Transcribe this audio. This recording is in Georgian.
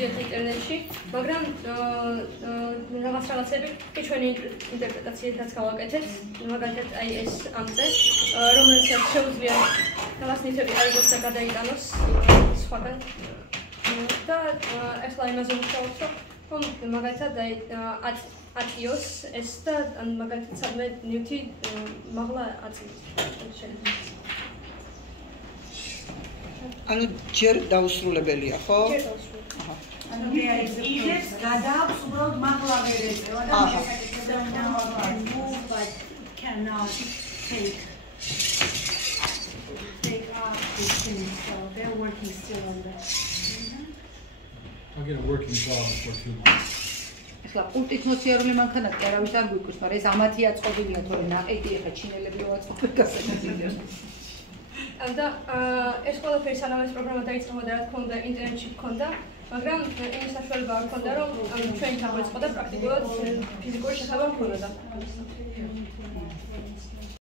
შევძიათ ინტერნეტში, მაგრამ რაღაცები კი ჩვენი ინტერპრეტაციითაც გავაკეთეთ, მაგალითად აი ეს ამზე, რომელსაც შეუძლია რაღაც ნივთები არ იყოს და გადაიტანოს სხვაგან. და ახლა იმაზე ვუშაობთ, რომ მაგალითად აი აწიოს ეს და მაგალითად სადმე ნივთი მაღლა აწიოს. ანუ ჯერ დაუსრულებელია, ხო? ჯერ დაუსრულებელი. ანუ იდეებს გადააქვს უბრალოდ მაღლა ვერ ეწევა და cannot take up these things, so they're working still on that. I'll get a working job for 2 months. ახლა პუნქტით მოსიარულე მანქანა კი არავის არ გვიკვირს, მაგრამ ეს ამათია წყობილია, თორე ნაყიდი ახლა ჩინელები ვაწყობენ გასაგებია. და ეს ყველაფერი სანამ ეს პროგრამა დაიწყებოდა, რა თქმა უნდა, ინტერნეტში გქონდა, მაგრამ იმის საშუალება არ ჰქონდა, რომ ჩვენი თაგვეწყო და პრაქტიკულად ფიზიკური შეხება მქონოდა.